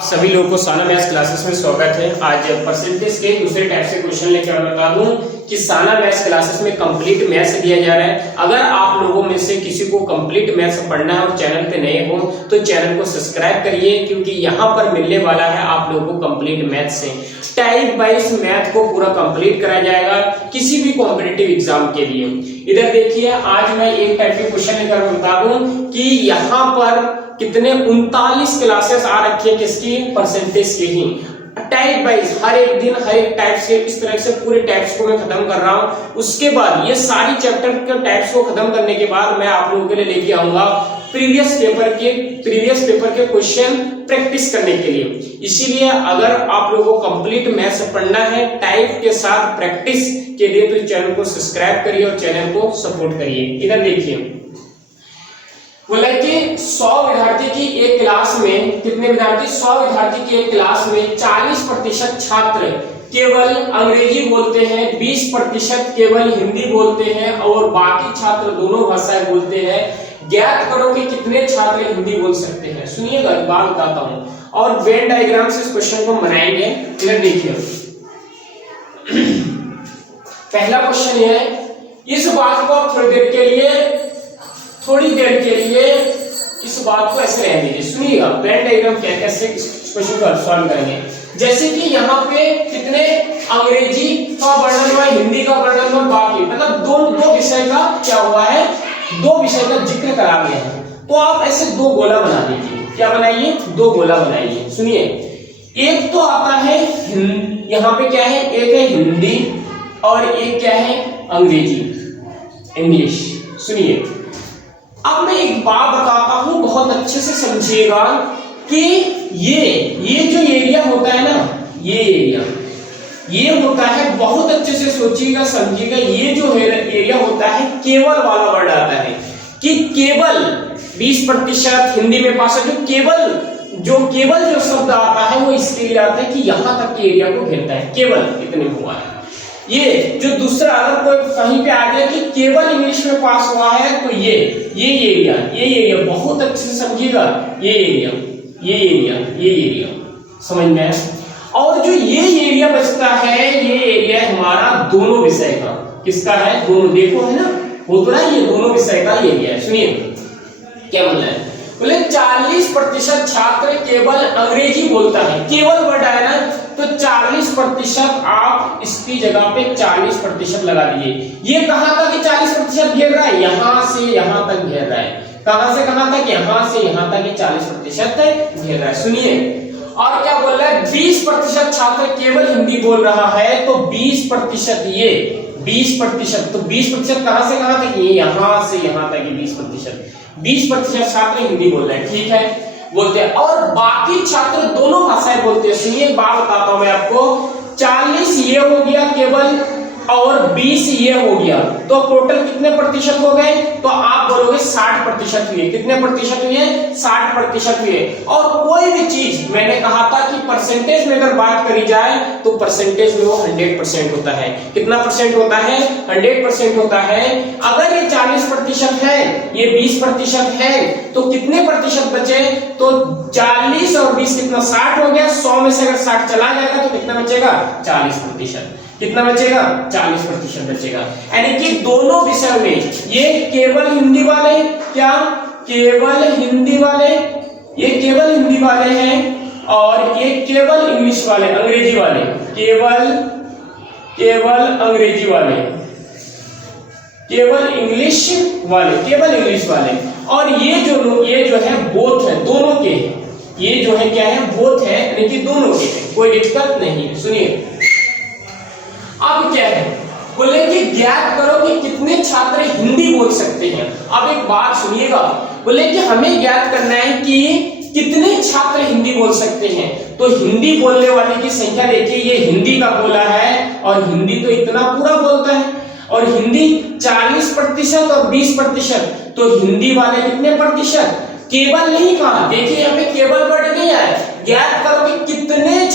सभी लोगों को साना मैथ्स क्लासेस में स्वागत है। आज परसेंटेज के दूसरे टाइप से क्वेश्चन लेकर बता दूं कि साना मैथ्स क्लासेस में कंप्लीट मैथ्स दिया जा रहा है। अगर आप लोगों में से किसी को कंप्लीट मैथ्स पढ़ना है और चैनल पे नए हो तो चैनल को सब्सक्राइब करिए, क्योंकि यहाँ पर मिलने वाला है आप लोगों को कंप्लीट मैथ्स से टाइप वाइज मैथ को पूरा कंप्लीट कराया जाएगा किसी भी कॉम्पिटिटिव एग्जाम के लिए। इधर देखिए, आज मैं एक टाइप के क्वेश्चन लेकर बता दूं कि यहाँ पर कितने 39 क्लासेस आ रखी है किसकी, परसेंटेज की ही टाइप वाइज हर एक दिन हर एक टाइप से इस तरह से पूरे टाइप्स को मैं खत्म कर रहा हूं। उसके बाद ये सारी चैप्टर के टाइप्स को खत्म करने के बाद मैं आप लोगों के लिए लेके आऊंगा प्रीवियस पेपर के क्वेश्चन प्रैक्टिस करने के लिए। इसीलिए अगर आप लोगों को कंप्लीट मैथ्स पढ़ना है टाइप के साथ प्रैक्टिस के लिए तो चैनल को सब्सक्राइब करिए और चैनल को सपोर्ट करिए। इधर देखिए, बोला कि 100 विद्यार्थी की एक क्लास में कितने विद्यार्थी, 100 विद्यार्थी की एक क्लास में 40% छात्र केवल अंग्रेजी बोलते हैं, 20% केवल हिंदी बोलते हैं और बाकी छात्र दोनों भाषाएं बोलते हैं। ज्ञात करो कि कितने छात्र हिंदी बोल सकते हैं। सुनिएगा, बात बताता हूं और वेन डायग्राम से इस क्वेश्चन को बनाएंगे। इधर देखिए, पहला क्वेश्चन है, इस बात को आप थोड़ी देर के लिए इस बात को ऐसे रहने दीजिए। सुनिएगा, वेन डायग्राम क्या कैसे क्वेश्चन को सॉल्व करेंगे। जैसे कि यहाँ पे कितने अंग्रेजी का वर्णन हुआ, हिंदी का वर्णन हुआ, बाकी मतलब दो विषय का क्या हुआ है, दो विषय का जिक्र करा गया है। तो आप ऐसे दो गोला बना दीजिए। क्या बनाइए, दो गोला बनाइए। सुनिए, एक तो आता है यहाँ पे क्या है, एक है हिंदी और एक क्या है अंग्रेजी, इंग्लिश। सुनिए, अब मैं एक बात बताता हूं, बहुत अच्छे से समझिएगा कि ये जो एरिया होता है ना, ये एरिया ये होता है, बहुत अच्छे से सोचिएगा समझिएगा। ये जो एरिया होता है केवल वाला वर्ड आता है कि केवल 20% हिंदी में पास है। जो केवल जो शब्द आता है वो इसके लिए आता है कि यहां तक के एरिया को घेरता है, केवल इतने हुआ है। ये जो दूसरा अगर कोई कहीं पे आ गया कि केवल इंग्लिश में पास हुआ है तो ये एरिया बहुत अच्छे से समझिएगा। ये एरिया समझ में आया। और जो ये एरिया बचता है, ये एरिया हमारा दोनों विषय का, किसका है, दोनों। देखो है ना, हो तो रहा है, ये दोनों विषय का एरिया है। सुनिए क्या बोल रहा है, बोले 40% छात्र केवल अंग्रेजी बोलता है, केवल वर्ड आया ना तो 40% आप इसकी जगह पे 40% लगा दीजिए। ये कहां तक 40% घेर रहा है, यहां से यहां तक घेर रहा है। कहां से कहां तक, यहां से यहां तक ये 40% घेर रहा है। सुनिए, और क्या बोल रहा है, 20% छात्र केवल हिंदी बोल रहा है तो 20% ये 20%, तो 20% कहां से कहां तक, ये यहां से यहां तक ये 20% छात्र हिंदी बोल रहे हैं, ठीक है, बोलते हैं। और बाकी छात्र दोनों भाषाएं बोलते हैं। सुनिए, बात बताता हूं मैं आपको, 40 ये हो गया केवल और 20 ये हो गया, तो टोटल कितने प्रतिशत हो गए, तो आप बोलोगे 60% हुए। कितने प्रतिशत हुए, 60% हुए। और कोई भी चीज मैंने कहा था कि परसेंटेज में अगर बात करी जाए तो परसेंटेज में वो 100% होता है। कितना परसेंट होता है, 100% होता है। अगर ये 40% है, ये 20% है, तो कितने प्रतिशत बचे, तो 40 और 20 कितना, 60 हो गया। 100 में से अगर 60 चला जाएगा तो कितना बचेगा, 40%। कितना बचेगा, 40% बचेगा। यानी कि दोनों विषय में ये केवल हिंदी वाले, क्या केवल हिंदी वाले, ये केवल हिंदी वाले हैं और ये केवल इंग्लिश वाले, अंग्रेजी वाले, केवल अंग्रेजी वाले, केवल इंग्लिश वाले। और ये जो है बोथ है, दोनों के, ये जो है क्या है, बोथ है, यानी कि दोनों के हैं, कोई दिक्कत नहीं है। सुनिए, अब क्या है, बोले कि ज्ञात करो कि कितने छात्र हिंदी बोल सकते हैं। अब एक बात सुनिएगा, बोले कि हमें ज्ञात करना है कि कितने छात्र हिंदी बोल सकते हैं। तो हिंदी बोलने वाले की संख्या देखिए, ये हिंदी का बोला है और हिंदी तो इतना पूरा बोलता है, और हिंदी 40% और 20%, तो हिंदी वाले कितने प्रतिशत, केवल नहीं कहा, देखिए यहाँ पे केवल वर्ड नहीं आया। ज्ञात करो कि कितने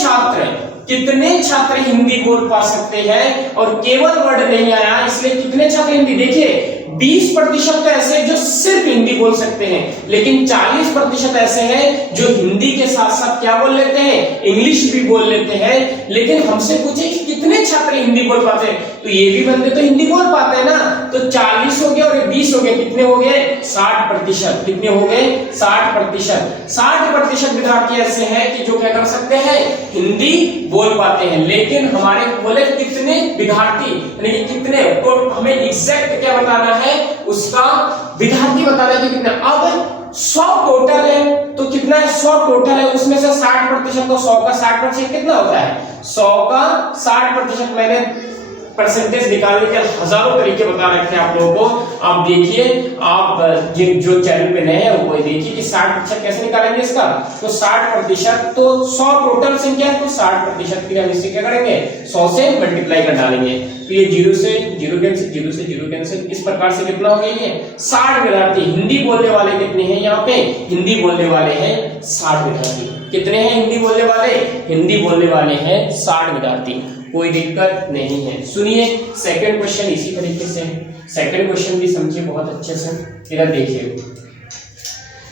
छात्र हिंदी बोल पा सकते हैं, और केवल वर्ड नहीं आया, इसलिए कितने छात्र हिंदी, देखिए 20% तो ऐसे हैं जो सिर्फ हिंदी बोल सकते हैं, लेकिन 40% ऐसे हैं जो हिंदी के साथ साथ क्या बोल लेते हैं, इंग्लिश भी बोल लेते हैं। लेकिन हमसे पूछे कि कितने छात्र हिंदी बोल पाते हैं, तो ये भी बंदे तो हिंदी बोल पाते हैं ना, तो 40 हो गए और ये 20 हो गए, कितने हो गए, 60%। कितने हो गए, 60%। 60% विद्यार्थी ऐसे हैं कि जो क्या कर सकते हैं, हिंदी बोल पाते हैं। लेकिन हमारे बोले कितने विद्यार्थी, यानी कि कितने, तो हमें एग्जैक्ट क्या बताना है, उसका विद्यार्थी बताना है कि कितने। अब 100 टोटल है, तो कितना है, 100 टोटल है, उसमें से 60%, तो 100 का 60% कितना होता है, 100 का 60%। मैंने परसेंटेज निकालने के हजारों तरीके बता रखे हैं आप लोगों को। आप देखिए, आप जो चैनल पे नए हैं वो देखिए कि 60% कैसे निकालेंगे इसका। तो 60%, तो 100 टोटल संख्या है, तो 60% के लिए हम इसे क्या करेंगे, 100 से मल्टीप्लाई कर डालेंगे। तो ये 0 से 0 कैंसिल, 0 से 0 कैंसिल, इस प्रकार से कितना हो गया, ये 60 विद्यार्थी। हिंदी बोलने वाले कितने हैं यहाँ पे, हिंदी बोलने वाले हैं 60 विद्यार्थी। कितने हैं हिंदी बोलने वाले, हिंदी बोलने वाले हैं 60 विद्यार्थी। कोई दिक्कत नहीं है। सुनिए सेकंड क्वेश्चन इसी तरीके से है। सेकंड क्वेश्चन भी समझिए बहुत अच्छे से, इधर देखिए।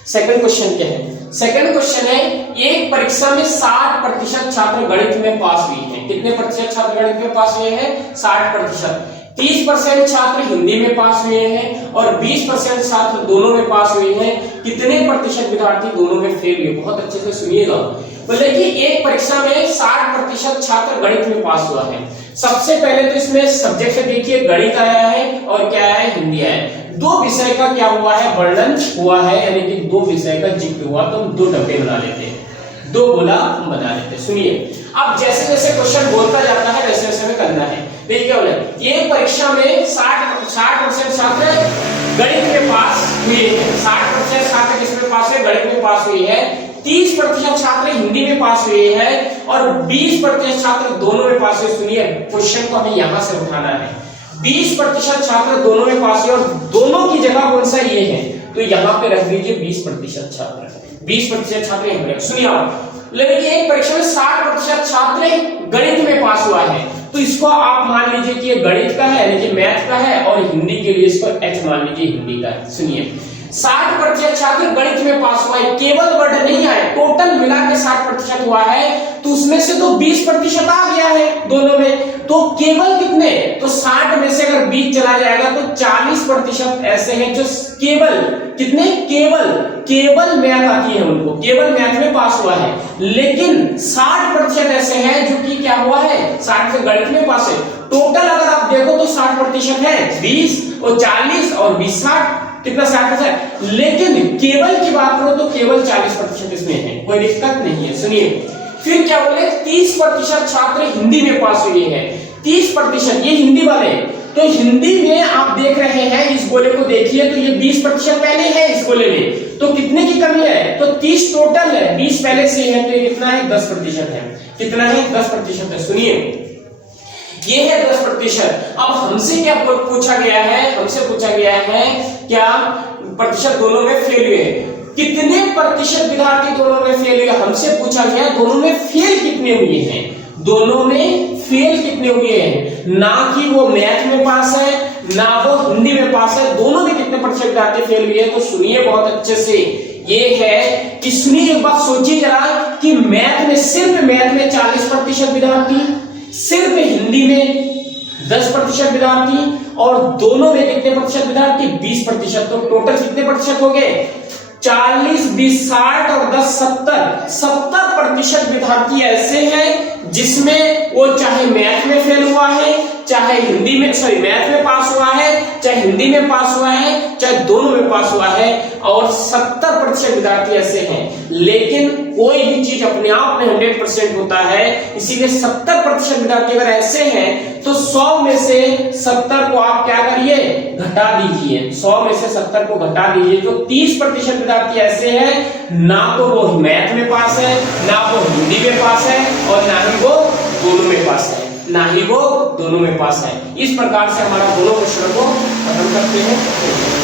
सेकंड क्वेश्चन क्या है, सेकंड क्वेश्चन है, एक परीक्षा में 60% छात्र गणित में पास हुए हैं। कितने प्रतिशत छात्र गणित में पास हुए हैं, 60%। 30% छात्र हिंदी में पास हुए हैं और 20% छात्र दोनों में पास हुए हैं। कितने प्रतिशत विद्यार्थी दोनों में फेल हुए, बहुत अच्छे से सुनिएगा। बोले कि एक परीक्षा में 60% छात्र गणित में पास हुआ है। सबसे पहले तो इसमें सब्जेक्ट देखिए, गणित आया है और क्या है, हिंदी आया है। दो विषय का क्या हुआ है, वर्णन हुआ है, यानी कि दो विषय का जिक्र हुआ, तो हम 2 डब्बे बना लेते हैं, 2 गोला बना लेते हैं। सुनिए, अब जैसे जैसे क्वेश्चन बोलता जाता है वैसे वैसे हमें करना है। देखिए क्या बोले, ये परीक्षा में 60% छात्र गणित में पास हुए हैं। 60% छात्र किसमें पास हुए, गणित में पास हुए हैं। 30% छात्र हिंदी में पास हुए हैं और 20% छात्र दोनों में पास हुए। सुनिए, क्वेश्चन को हमें यहां से उठाना है। 20% छात्र दोनों में पास हुए और दोनों की जगह कौन सा ये है, तो यहां पे रख दीजिए 20% छात्र। 20% छात्र यहां पे। सुनिए आप, लेकिन एक परीक्षा में 60% छात्र गणित में पास हुआ है, तो इसको आप मान लीजिए कि ये गणित का है, यानी कि मैथ का है, और हिंदी के लिए इसको H मान लीजिए, हिंदी का है। सुनिए, 60% छात्र गणित में पास हुआ है, केवल वर्ड नहीं आए, टोटल मिला के 60% हुआ है, तो उसमें से तो 20% आ गया है दोनों में, तो केवल कितने, तो 60 में से अगर 20 चला जाएगा तो 40% ऐसे हैं जो केवल कितने, केवल मैथ आती है उनको, केवल मैथ में पास हुआ है। लेकिन 60% ऐसे हैं जो कि क्या हुआ है, 60 से गणित में पास है। टोटल अगर आप देखो तो 60% है, 20 और 40 और 20 60, कितना 60%। लेकिन केवल की बात करो तो केवल 40% इसमें है, कोई दिक्कत नहीं है। सुनिए फिर क्या बोले, 30% छात्र हिंदी में पास हुए हैं। 30% ये हिंदी वाले, तो हिंदी में आप देख रहे हैं, इस गोले को देखिए, तो ये 20% पहले है इस गोले में, तो कितने की कमी है, तो 30 टोटल है, 20 पहले से है, तो ये कितना है, 10% है। कितना है, 10% है। सुनिए, ये है 10%। अब हमसे क्या पूछा गया है, हमसे पूछा गया है क्या प्रतिशत दोनों में फेल हुए, कितने प्रतिशत विद्यार्थी दोनों में फेल हुए, हमसे पूछा गया दोनों में फेल कितने हुए हैं, दोनों में फेल कितने हुए हैं, ना कि वो मैथ में पास है ना वो हिंदी में पास है, दोनों में कितने प्रतिशत विद्यार्थी फेल हुए हैं। तो सुनिए बहुत अच्छे से, ये है कि सुनिए एक बात सोचिए जरा कि मैथ में, सिर्फ मैथ में 40% विद्यार्थी, सिर्फ हिंदी में 10% विद्यार्थी, और दोनों में कितने प्रतिशत विद्यार्थी, 20%। तो टोटल कितने प्रतिशत हो गए, 40, 20, 60 और 10 70, 70% विद्यार्थी ऐसे हैं जिसमें वो चाहे मैथ में फेल हुआ है, चाहे हिंदी में, सॉरी मैथ में पास हुआ है, चाहे हिंदी में पास हुआ है, चाहे दोनों में पास हुआ है, और 70% विद्यार्थी ऐसे हैं। लेकिन कोई भी चीज अपने आप में 100% होता है, इसीलिए 70% विद्यार्थी अगर ऐसे हैं तो 100 में से 70 को आप क्या करिए, घटा दीजिए, 100 में से 70 को घटा दीजिए, तो 30% विद्यार्थी ऐसे हैं ना तो वो मैथ में पास है, ना वो हिंदी में पास है, और ना ही वो दोनों में पास है, ना ही वो दोनों में पास है। इस प्रकार से हमारा दोनों क्वेश्चन को खत्म करते हैं।